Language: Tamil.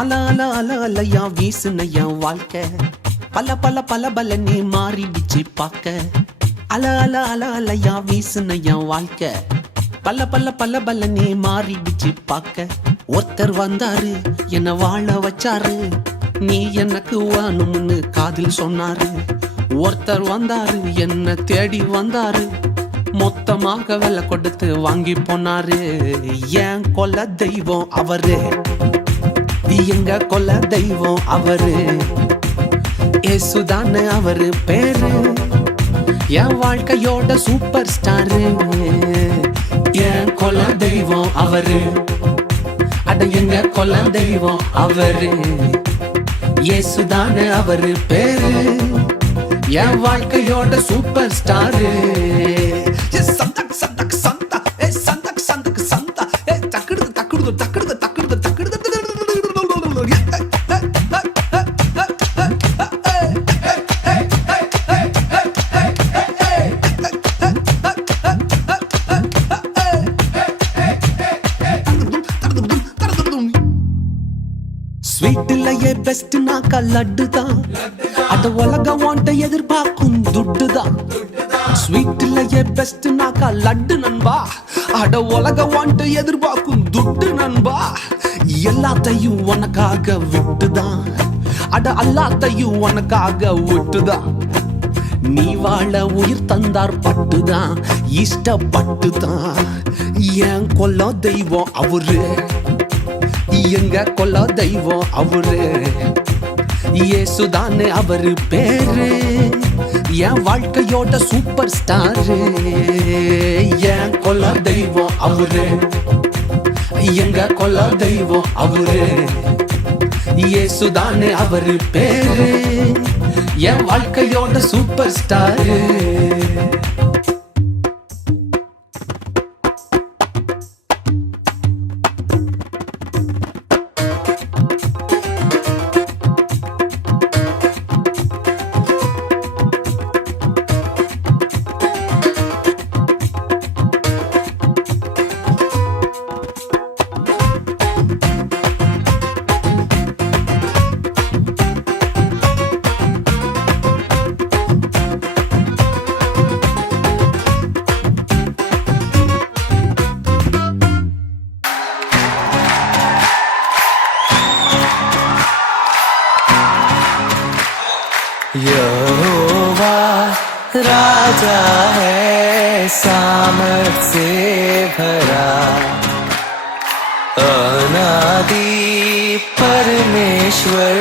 அல அல அல அலையா வீசுன என் வாழ்க்கை பல பல பல பல நீ மாறிடுச்சு பார்க்க. அல அல அல அலையா வீசுன என் வாழ்க்கை பல பல பல பல நீ மாறிடுச்சு பார்க்க. ஒருத்தர் வந்தாரு என்ன வாழ வச்சாரு, நீ எனக்கு வேணும்னு காதில் சொன்னாரு. ஒருத்தர் வந்தாரு என்ன தேடி வந்தாரு, மொத்தமாக விலை கொடுத்து வாங்கி போனாரு. என் கொல்ல தெய்வம் அவரு, எங்க கொல்ல தெய்வம் அவரு. ஏசுதானே அவரு பேரு, என் வாழ்க்கையோட சூப்பர் ஸ்டாரு. என் கொல்ல தெய்வம் அவரு, அட எங்க கொல்ல தெய்வம் அவரு. ஏசுதானே அவரு பேரு, என் வாழ்க்கையோட சூப்பர் ஸ்டாரு. சந்தக் சந்தக் சந்தா, சந்தக் சந்தக் சந்தா, தக்குடுது தக்குடுது தக்குடுது தக்குடுது தக்குடுது. ஸ்வீட்லயே பெஸ்ட் நாக்கா லட்டு தான், அத உலகம் வாண்ட எதிர்பார்க்கும் துட்டு தான். ஸ்வீட்லயே பெஸ்ட் நாக்கா லட்டு நண்பா, அட உலகம் வாண்ட எதிர்பார்க்கும் துட்டு நண்பா. எல்லாத்தையும் உனக்காக விட்டுதான், அட எல்லாத்தையும் உனக்காக விட்டுதான். நீ வாழ உயிர் தந்தார் பட்டுதான், இஷ்டப்பட்டுதான். என் கொல்ல தெய்வம் அவரு, எங்க கொல்ல தெய்வம் அவரு. ஏசுதானே அவரு பேரு, என் வாழ்க்கையோட சூப்பர் ஸ்டாரு. என் கொல்ல தெய்வம் அவரு, எங்க கொல்ல தெய்வம் அவரு. ஏசுதானே அவரு பேரு, என் வாழ்க்கையோட சூப்பர் ஸ்டாரு. यहोवा राजा है सामर्थ से भरा, अनादि परमेश्वर